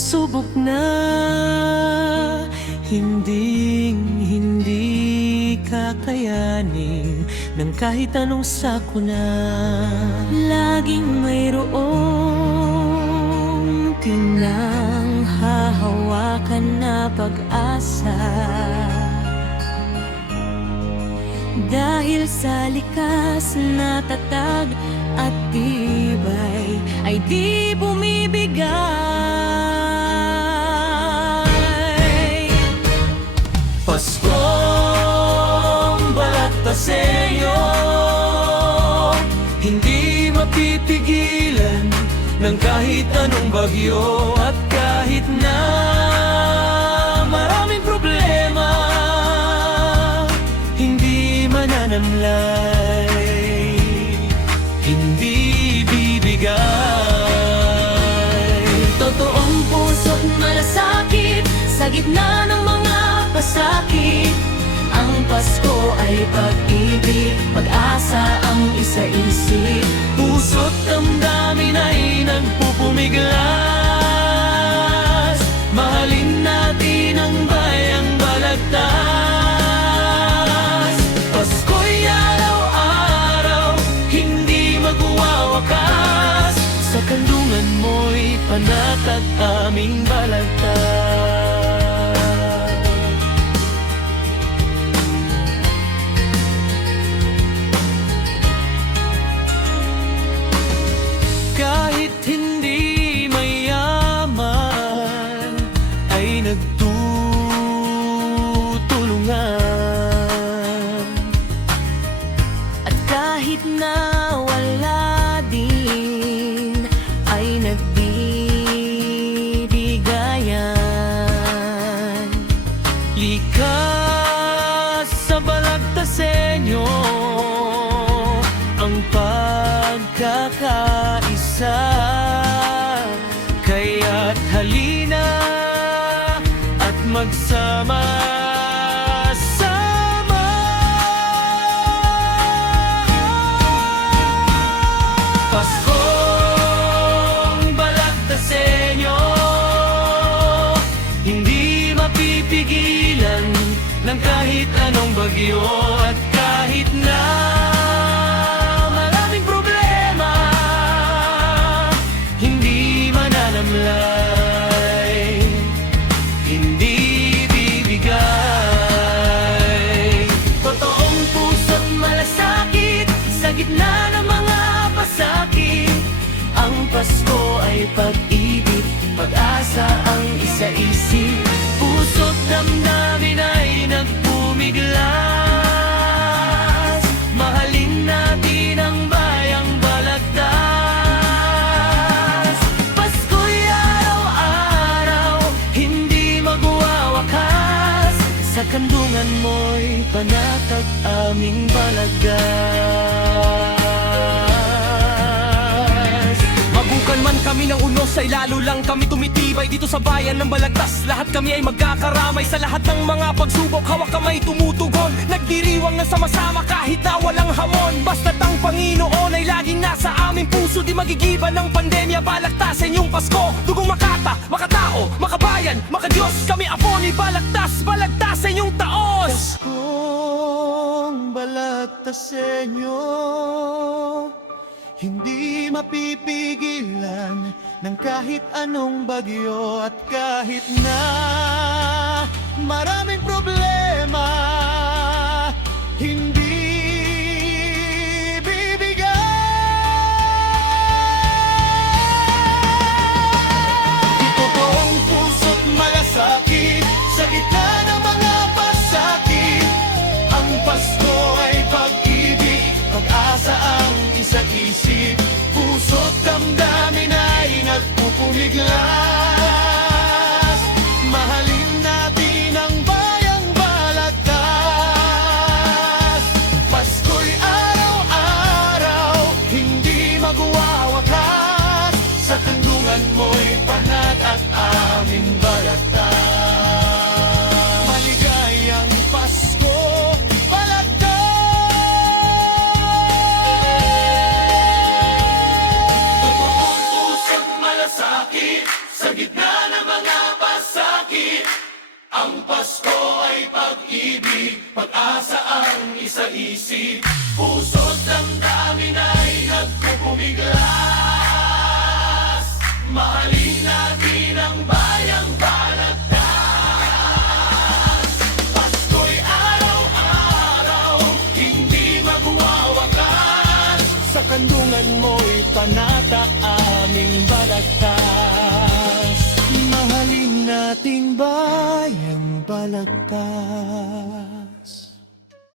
subok na, hindi kakayanin ng kahit anong sakuna. Laging mayroong pinanghahawakan na pag-asa, dahil sa likas na tatag at tibay ay di bumibigay. Paskong Balagtaseño, hindi mapipigilan ng kahit anong bagyo at kahit na maraming problema, hindi mananamlay, hindi bibigay. Totoong puso't malasakit sa gitna ng mga pasakit. Ang Pasko ay pag-ibig, pag-asa ang isa-isip. Puso't damdamin ay nagpupumiglas. Mahalin natin ang bayang Balagtas. Pasko'y araw-araw, hindi magwawakas. Sa kandungan mo'y panatag aming Balagtas. Kahit hindi mayaman, ay nagtutulungan. At kahit na wala din, ay nagbibigayan. Likas sa Balagtaseño ang pagkakaisa, kaya't halina at magsama-sama. Paskong Balagtaseño, hindi mapipigilan ng kahit anong bagyo at kahit na maraming problema, hindi mananamlay, hindi bibigay. Totoong puso't malasakit sa gitna ng mga pasakit. Ang Pasko ay pag-ibig, pag-asa ang isa-isip. Puso't damdamin ay nagpumiglas. Mahalin natin ang bayang Balagtas. Pasko'y araw-araw, hindi magwawakas. Sa kandungan mo'y panatag aming Balagtas. Mabukan man kami ng unos, ay lalo lang kami tumitibay dito sa bayan ng Balagtas. Lahat kami ay magkakaramay sa lahat ng mga pagsubok. Hawak kamay tumutugon, nagdiriwang ng sama-sama kahit na walang hamon. Basta't ang Panginoon ay laging nasa aming puso, di magigiba ng pandemya. Balagtasin yung Pasko, dugong makata, makatao, makabayan, makadiyos. Kami apo ni Balagtas, balagtasin yung taos. Paskong Balagtaseño, hindi mapipigilan ng kahit anong bagyo at kahit na maraming problema, hindi bibigay. Totoong puso't malasakit sa gitna ng mga pasakit. Ang Pasko ay pag-ibig, pag-asa ang isa't-isip. Puso't damdamin ay nagpupumiglas. Mahalin natin ang bayang Balagtas. Pasko'y araw-araw, hindi magwawakas. Sa kandungan mo'y panat at aming Balagtas. Maligayang Pasko, Balagtas. Sa gitna Kandungan mo'y panata aming balagtas. Mahalin nating bayang balagtas.